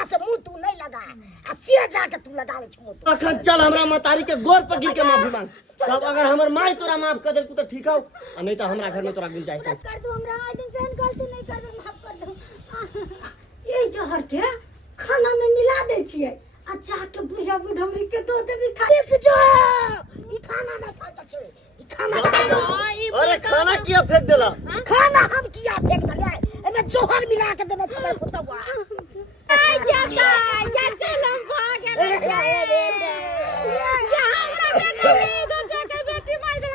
पुतौआ से मुंह तू नहीं लगा आ से जाके तू लगावे छ मुंह तू। अखन चल हमरा मतारी के गोर पर गिर के माफी मांग। सब अगर हमर माई तोरा माफ कर दे तू तो ठीक हो, आ नहीं तो हमरा घर में तोरा गुंजाइश नहीं। कर दो हमरा आज दिन से गलती नहीं करबे, माफ कर दो। ये जहर के खाना में मिला दे छिए, अच्छा के बुढ़िया बुढ़मरी के दो देबी खा देख जो ई खाना ना खाता छे, ई खाना अरे खाना किया फेंक देला? खाना हम किया फेंक दले, एमे जोहर मिला के देना छे पुतौआ। आई जा चल हम भाग गेले या हमरा बेटा रे दो जगह बेटी मार दे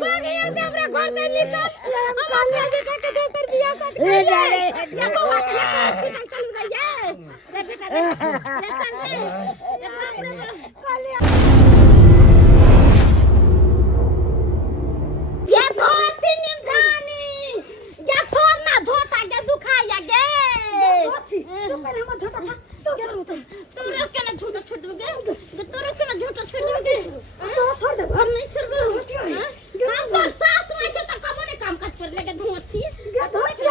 भाग या दे हमरा घर से निकल। हम कालिया बेटा के दोसर बियाह कर ए जा रे या को हॉस्पिटल चल रही रे बेटा रे चल रे कालिया ये तो चिनिम जानी या छोड़ना झोटा के दुखाया गे तो पहले हम झोटा था तो तुम लोग के ना झोटा छोड़ दोगे, तो लोग के ना झोटा छोड़ दोगे, तो छोड़ दे हम नहीं छोड़ हम तो सास में छ त कबो नहीं काम काज कर लेके धोची गे धोची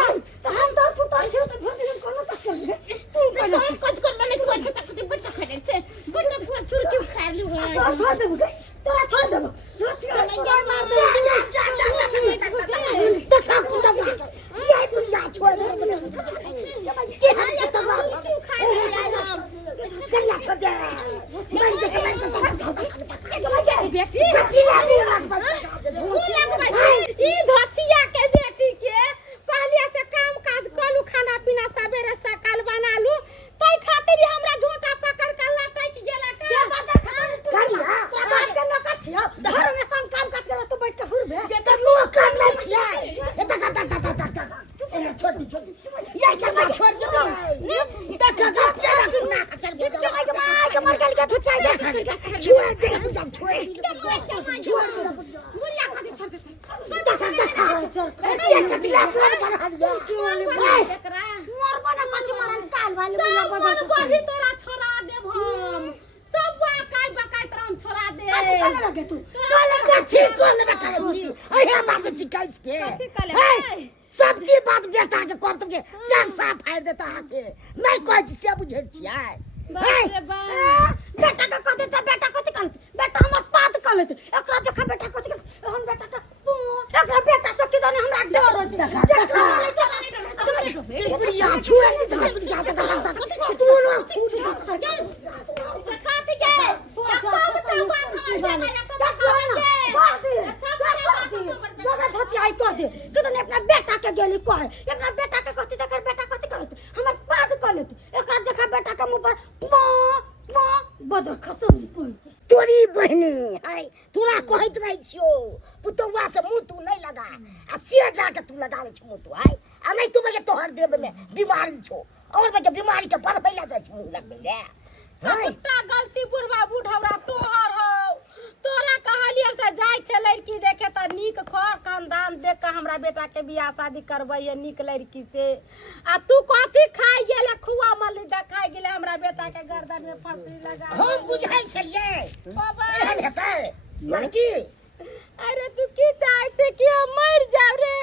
तो हम तो पुतौआ से तो भर दिन कोनो तक कर ले तू काम काज कर ले तू अच्छा तक तो बेटा खड़े छे बेटा पूरा चुरकी खा लू है छोड़ दे गे तोरा छोड़ दे धोची तो मैं मार दे जा देखा पुतौआ ये पुलिया छोड़ दे के है तो क्यों खा लिया हम चलिया छोड़ दे मन के बेटी कचिला भी रख ई धोचिया के बेटी के पहले से काम काज कलू, खाना पीना सवेरे सकाल बना लू, तई खातिर हमरा झोटा पकड़ के लटक गेला के करिया बात के न कछिया घर में सब काम काज कर तू बैठ के हुरबे तो नो कर ले छिया ए तक ए छोड़ दी ये क्या मैं छोड़ दे तक अपने ना चल गया के मर गल के छोड़ दे छोड़ दे छोड़ दे मुल्ला को छोड़ दे ये कतिला पर बना दिया एकरा मोर बना पाछ मारन काल वाले मुल्ला बजा को भी तोरा छोड़ा देब हम सब बकाई बकाई तरह छोड़ा दे कल लगे तू कल कथी कोन में करै छी अहे बात शिकायत के सबकी बात बेटा के कर तुमके चार साफ फाड़ देता हाथे नहीं कोई से बुझे छियै बेटा का कथि त बेटा कथि कर बेटा हमर पात कर लेते एकरा जखा बेटा कथि कर हम बेटा का एकरा बेटा से के जाने हमरा डर हो बुढ़िया छुए नहीं तो बुढ़िया के कथि छतू लो फूट कथि के सब बात हमर जगह धति आई तो दे कितने अपना बेटा के गेली कहे अपना बेटा के कथि त कर बेटा कथि करत हमर पात कर लेते एकरा जखा बेटा के मुंह पर बजर खसम तोरी बहनी है तोरा कहत रही छियो पुतौआ से मुंह तू नहीं लगा आ से जाके तू लगावे छ मुंह तू है आ नहीं तू बगे तोहर देह में बीमारी छो और बगे बीमारी के पर पहला जाय मुंह लगबे ले सबटा गलती बुढ़वा बुढ़ौरा तोहर हो तोरा कहलिए से जाय छे लड़की देखे त नीक घर खानदान देख के हमरा बेटा के बियाह शादी करबैए नीक लड़की से आ तू कथि खाइ गेले खुआ मली जा खाइ गेले हमरा बेटा के गर्दन में फंसी लगा हम बुझाई छलिए बाबा एहन हेतै लड़की अरे तू की चाहे छे कि हम मर जाब रे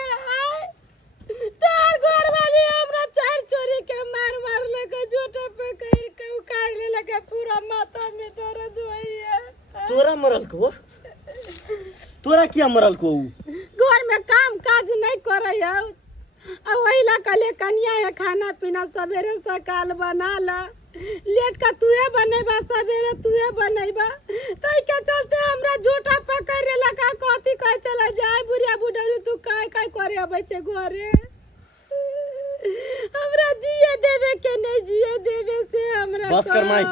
तार घर वाली हमरा चार चोरी के मार लगे झोटा पे कर के उखाड़ ले लगे पूरा माथा में दर्द होइए तोरा मरल को तोरा क्या मरल को घर में काम काज नहीं करे है आ वही ला कले कन्या है खाना पीना सवेरे सकाल बना ला लेट का तूए बनेबा सवेरे तूए बनेबा तो के चलते हमरा झूठा पकड़े लगा कथी कह चला जाए बुढ़िया बुढ़ौरी तू काय काय करे अबै छे घरे हमरा जिए देवे के नहीं जिए देवे से हमरा बस कर माई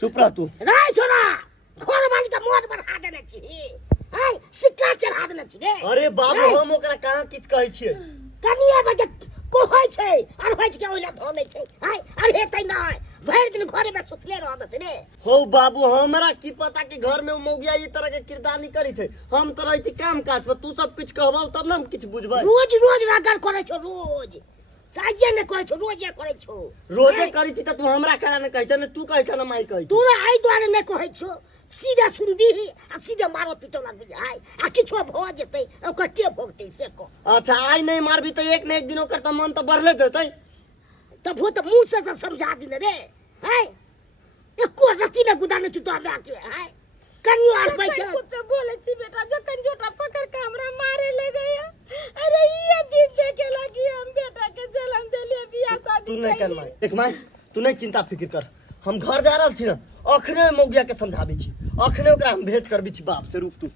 चुप रह तू रे छोरा घर वाली त मोर बढ़ा देने छी है सिक्का चढ़ा देने छी रे अरे बाबू हम ओकरा कहां किछ कहै छियै कनिया बगे को होय छै और होय छै के ओइला धोले छै है और हेतै नै भर दिन घरे में सुतले रहत रे हो बाबू हमरा की पता कि घर में मौगिया ई तरह के किरदानी करै छै हम त रहै छी काम काज पर तू सब कुछ कहबौ तब न हम किछ बुझबै रोज रोज रागर करे छो रोज चाहिए ने करे छो रोजे करे छो रोजे करै छी त तू हमरा करा न कहै छ न तू कहै छ न माई कहै तू आई द्वारे ने कहै छो सीधा सुनबी आ सीधे मारो पीटो लगबी आई आ किछो भ जेतै ओकर के भोगतै से को अच्छा आई नहीं मारबी त एक न एक दिन ओकर त मन त बढ़ले जतै तब वो तो मुंह से तो समझा दिले रे है एको रति न गुदाने चुतो हमरा के है कनियो आठ बैठे कुछ बोले छी बेटा जो कंजोटा पकड़ के हमरा मारे ले गया अरे ये दिन देखे लगी हम बेटा के जन्म देले बियाह शादी तू नहीं कर माई देख माई तू नहीं चिंता फिक्र कर हम घर जा रहल छी ना अखने मौगिया के समझाबी छी अखने ओकरा हम भेंट करबी छी बाप से रुक तू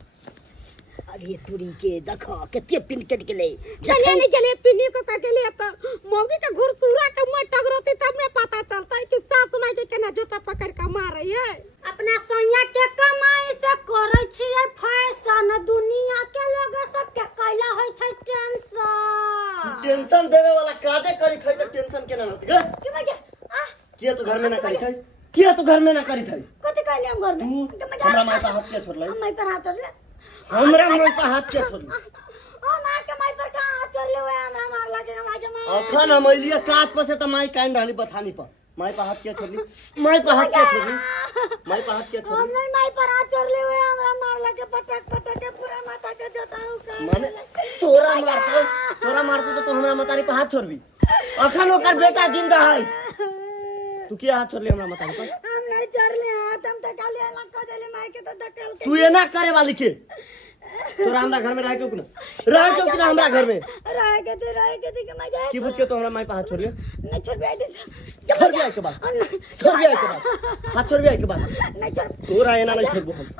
अरे तुरी के देखो केते पिन के गेले जखन के लिए पिनी को का के लिए तो मौगी के घुरसुरा के मुंह टगरोती तब में पता चलता है कि सास माई के केना जोटा पकड़ के मार रही है अपना सैया के कमाई से करे छिए फैशन दुनिया के लोग सब के कैला होय छै टेंशन टेंशन देवे वाला काजे करी छै त टेंशन केना होत गे की बजे आ किया तू घर में ना करी छै किया तू घर में ना करी छै कथि कहले हम घर में तू हमरा माई पर हाथ के छोड़लै हम माई पर हाथ छोड़ले हमरा माई पर हाथ के छोड़लै ओ माई के माई पर कहां हाथ छोड़ले हुए हमरा मार लगे माई के माई अखन हम अइलिए काट पर से त माई कान डाली बथानी पर माई पर हाथ के छोड़ली माई पर हाथ के छोड़ली माई पर हाथ के हम छोड़ली नहीं माई पर हाथ छोड़ले हुए हमरा मार लगे पटक पटक के पूरा माथा के जोटाऊ कर माने तोरा मारतो तो हमरा मतारी पर हाथ छोड़बी अखन ओकर बेटा जिंदा है तू किया हाथ छोड़ले हमरा मतारी पर हम नहीं छोड़ले हाथ हम त खाली अलग कर देले माई के तो धकेल के तू ये ना करे वाली के तोरा हमरा घर में रह के ना हमरा घर में रह के कि मैं की बुझ के तो हमरा माई पर हाथ छोड़िए नहीं छोड़ बे दे छोड़ दिया के बाद छोड़ दिया के बाद हाथ छोड़ दिया के बाद नहीं छोड़ तोरा एना नहीं छोड़बो हम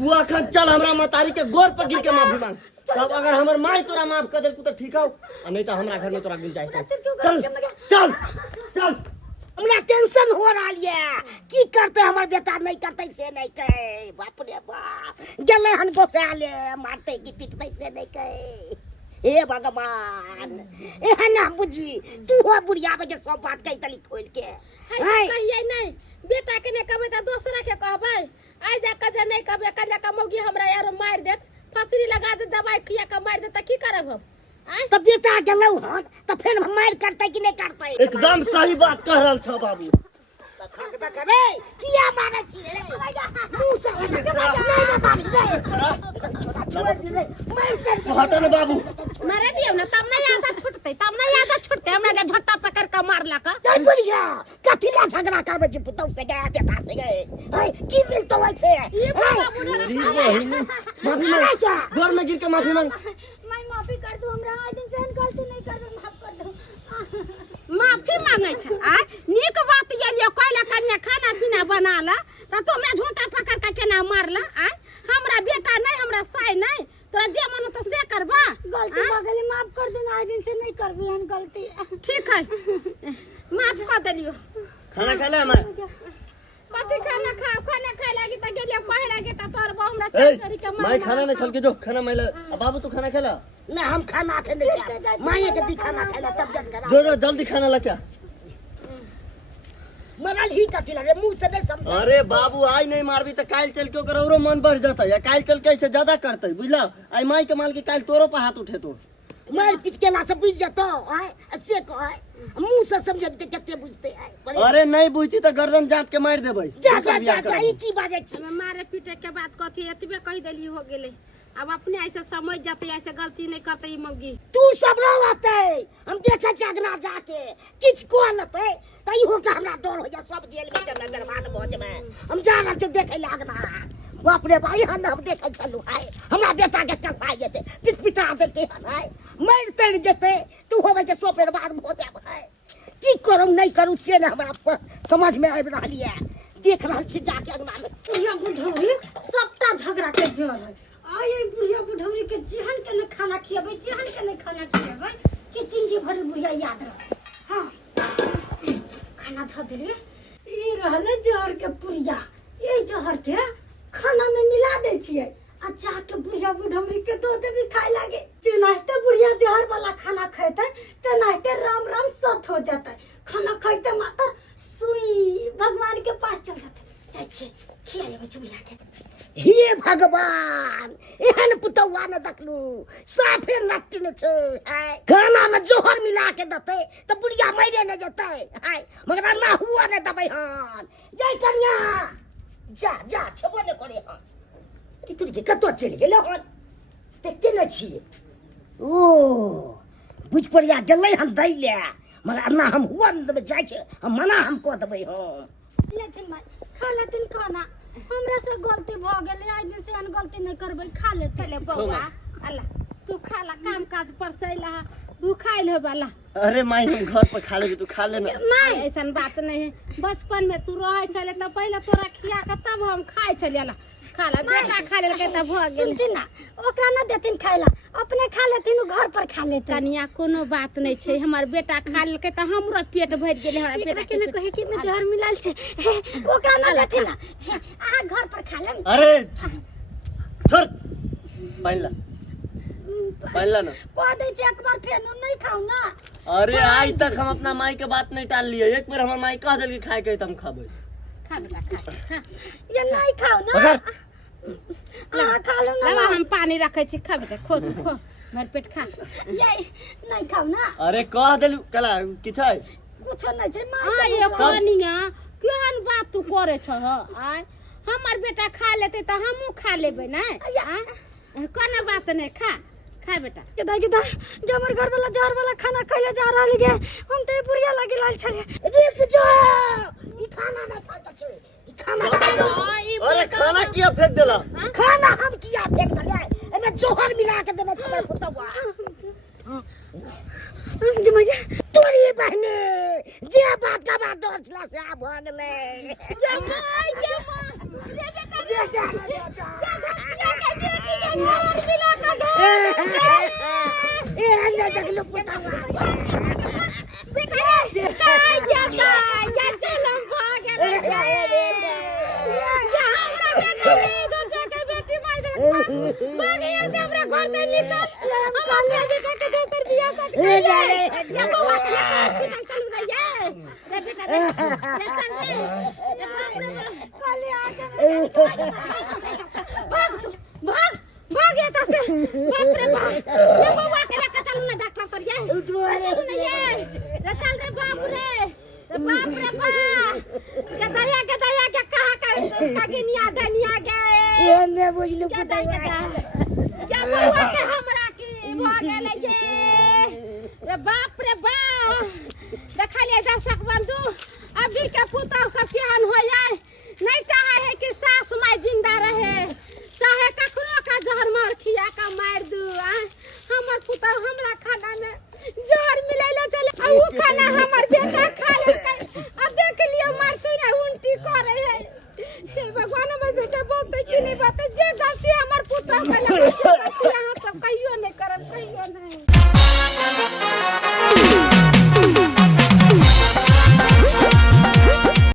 तू अखन चल हमरा मतारी के गोर पर गिर के माफी मांग तब अगर हमर माई तोरा माफ कर दे तो ठीक हो नहीं तो हमरा घर में तोरा गुंजाइश चल चल चल हमरा टेंशन हो रही है की करते हमर बेटा नहीं करते से नहीं कहे बाप रे बाप गेले हन गोसाले मारते की पीटते से नहीं कहे हे भगवान एहन ना बुझी तू हो बुढ़िया बजे सब बात कही तली खोल के कहिए नहीं बेटा के नहीं कहबे त दोसरा के कहबै आई जा के जे नहीं कहबे कल्ला का मौगी हमरा यार मार देत फसरी लगा दे दवाई खिया के मार दे त की करब हम तो बेटा गेलौ हन तो फिर मार करते कि नहीं करते एकदम सही बात कह रहल छ बाबू खक तक रे किया मारे छी रे मुंह से नहीं मारी रे छोड़ दे रे मार कर हटा ना बाबू मारे दियो ना तब नहीं आता छूटते हमरा के झट्टा पकड़ के मारला का नहीं बढ़िया कथिला झगड़ा करबे जे पुतौ से गए बेटा से गए है की मिलतो वैसे ये बाबा बुढ़ा माफी मांग गोर में गिर के माफी मांग मैं माफी कर दूं हमरा आज दिन से गलती नहीं करबे माफ कर दो माफी मांगे छ आ नीक बात ये लियो कहला कन्या खाना पीना बनाला त तो हमरा झूठा पकड़ के केना मारला आ हमरा बेटा नहीं हमरा साई नहीं तोरा जे मन त से करबा गलती हो गेली माफ कर दूं आज दिन से नहीं करबे हम गलती ठीक है माफ कर देलियो खाना खा ले मैं कथि खाना खाए लागी त गेलियो कहे लागी त तोर बहु हमरा चोरी के मैं खाना नहीं खल के जो खाना मैं बाबू तू खाना खेला ना हम खाना के नहीं माये के दी खाना खाला तबियत खराब जो जल्दी खाना ला क्या मरल ही कथिला रे मुंह से नहीं समझ अरे बाबू आज नहीं मारबी तो काल चल के ओकर औरो मन बढ़ जाता या काल चल के ऐसे ज्यादा करते बुझला आई माई के माल के काल तोरो पर हाथ उठे तो मार पीट के ला से बुझ जातो है से को है मुंह से समझ के कते बुझते है अरे नहीं बुझती तो गर्दन जात के मार देबै जा ई की बाजे छी हमें मारे पीटे के बात कथी एतबे कह देली हो गेले अब अपने ऐसे समझ जाते ऐसे गलती नहीं करते ई मौगी तू सब रोते हम देखे छी अगना जाके किछ को लते तई हो के हमरा डर हो जा सब जेल में चल बर्बाद हो जमे हम जा रह छ देखे लागना बाप रे भाई हम देखे चलू है हमरा बेटा के कसा जेते पिटा दे के है मर तर जेते तू होवे के सो बर्बाद हो जाब है की करू नहीं करू से ने हमरा समझ में आबि रहली है देख रहल छी जाके अगना में बुढ़िया बुढ़ौरी सबटा झगड़ा के जड़ है आय बुढ़िया बुढ़ौरी के जेहन के न खाना खियाबै जेहन के न खाना खियाबै कि जिंदगी भर बुढ़िया याद रह हां खाना ध देले ई रहले जहर के पुरिया ए जहर के खाना में मिला दे छियै आ जाके बुढ़िया बुढ़ौरी के दो देबी खाए लागे चुनाते बुढ़िया जहर वाला खाना खैते तेनाते राम राम सत हो जाते खाना खैते मात्र सुई भगवान के पास चल जाते जाय छी खिया लेबै बुढ़िया के हे भगवान एहन पुतौआ न देखलू साफे नटन छै है खाना में जोहर मिला के दते त बुढ़िया मरे न जते है मगर ना हुआ न दबै हन जय कन्या जा जा छबो न करे हन तितुरी के कतो चल गेले हन देखते न छी ओ बुझ पड़िया गेलै हन दैले मगर ना हम हुआ न देबे जाय छे हम मना हम कह देबे हम लेथिन माय खा लेथिन खाना हमरा से गलती भ गेलै आज दिन से अन गलती नहीं करबै खा लेथिन चले बउआ अल्लाह तू खाला काम काज पर सैला भूखाइल हो वाला। अरे माई हम घर पर खा लेगी तू खा लेना। माई ऐसा बात नहीं है बचपन में तू रहे चले तो पहले तोरा खिया के तब हम खाए चले ला खाला बेटा खा ले के तब भ गेल सुनती ना ओकरा ना देथिन खाइला अपने खा लेथिन घर पर खा लेथिन कनिया कोनो बात नहीं छै हमर बेटा खा ले के त हमरो पेट भर गेले हमरा बेटा के कहे कि में जहर मिलाल छे ओकरा ना देथिन ना आ घर पर खा ले। अरे छोड़ पहला ना कह दे छे एक बार फेर नहीं खाऊ ना। अरे आज तक हम अपना माई के बात नहीं टाल लिए एक बार हमार माई कह देल कि खाए के त हम खाबे खा बेटा खा ये नहीं खाऊ ना आ खा लो ना लावा हम पानी रखे छी खा बेटा खो तू खो मेर पेट खा ये नहीं खाऊ ना। अरे कह देल कला कि छै कुछ नहीं छे हां ये कनिया केहन बात तू करे छ आय हमर बेटा खा लेते त हमहू खा लेबे ना कोनो बात नहीं खा खा बेटा के जो हमर घर वाला जहर वाला खाना खइले जा रहल गे हम तो बुढ़िया लगे लाल छले रुक जा ई खाना ना खाता छे ई खाना अरे खाना किया फेंक देला खाना हम किया फेंक दले एमे जोहर मिला के देने छे पुतवा दिमाग तोरी बहने जे बात का बात डर छला से आ भ गेले ये माय रे बेटा रे जा रे जा ये के बेटी के जोर मिला के ए अंदर देख लो पुतवा बेटा या चलम भाग गेले या हमरा बेटा रे दो के बेटी मार दे भाग या दे हमरा घर से निकल हम काले बेटा के दोसर बियाह कर ए जा रे या बाबा के हॉस्पिटल चल रहा है रे बेटा रे चल रे काले आ गए भाग भाग भाग ये से बाप रे बाप ये बाबा के लेके चल ना डॉक्टर तर ये उठवारे ये चल रे बाप रे के दया के कहां का गिनिया डनिया गए ए ने बुझलु पुतवा क्या बाबा के हमरा की भ गेले ये रे बाप देखा ले दर्शक बंधु अभी के पुतौ सब केहन हो जाए नहीं चाहे है कि सास माई जिंदा रहे चाहे कखनो का जहर मार खिया का मार दू हमर पुतौ हमरा खाना में जहर मिलैले चले आ उ खाना हमर बेटा खा ले अब देख लियो मार सुने उल्टी करे है हे भगवान हमर बेटा बहुत कि नहीं बात जे गलती हमर पुतौ कला यहाँ सब कहियो नहीं करब कहियो नहीं।